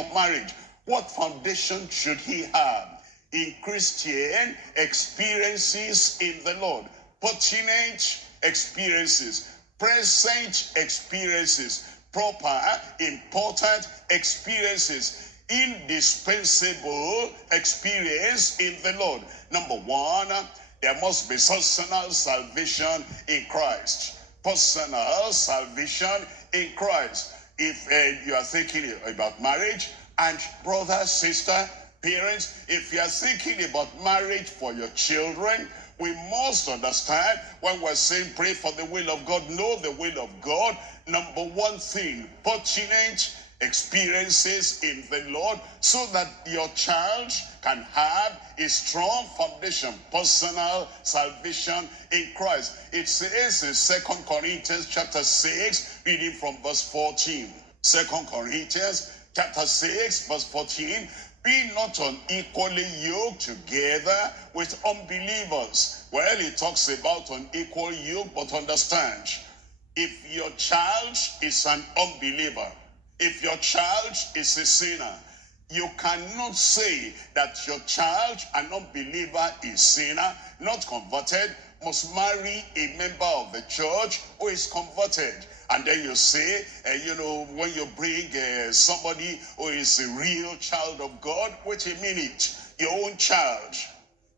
of marriage. What foundation should he have? In Christian experiences in the Lord, pertinent experiences, present experiences, proper, important experiences, indispensable experience in the Lord. Number one, there must be personal salvation in Christ. Personal salvation in Christ. If you are thinking about marriage, and brother, sister, parents, if you are thinking about marriage for your children, we must understand when we're saying pray for the will of God, know the will of God. Number one thing, pertinent experiences in the Lord, so that your child can have a strong foundation, personal salvation in Christ. It says in 2 Corinthians chapter 6, reading from verse 14. 2 Corinthians chapter 6, verse 14. Be not unequally yoked together with unbelievers. Well, it talks about unequal yoke, but understand, if your child is an unbeliever, if your child is a sinner, you cannot say that your child, an unbeliever, is sinner, not converted, must marry a member of the church who is converted. And then you say, when you bring somebody who is a real child of God, wait a minute, your own child,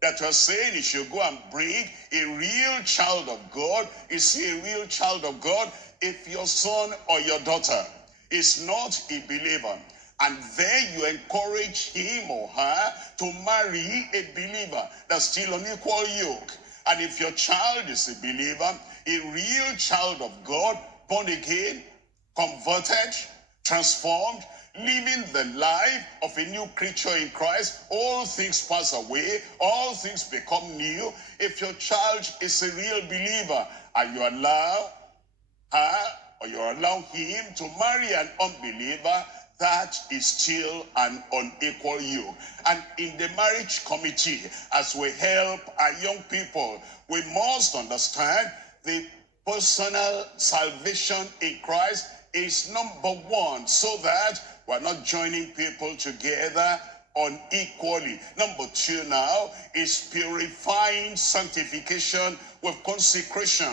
that you're saying you should go and bring a real child of God. Is he a real child of God? If your son or your daughter is not a believer, and then you encourage him or her to marry a believer, that's still on equal yoke. And if your child is a believer, a real child of God, born again, converted, transformed, living the life of a new creature in Christ, all things pass away, all things become new. If your child is a real believer, and you allow her or you allow him to marry an unbeliever, that is still an unequal yoke. And in the marriage committee, as we help our young people, we must understand the personal salvation in Christ is number one, so that we're not joining people together unequally. Number two now is purifying sanctification with consecration.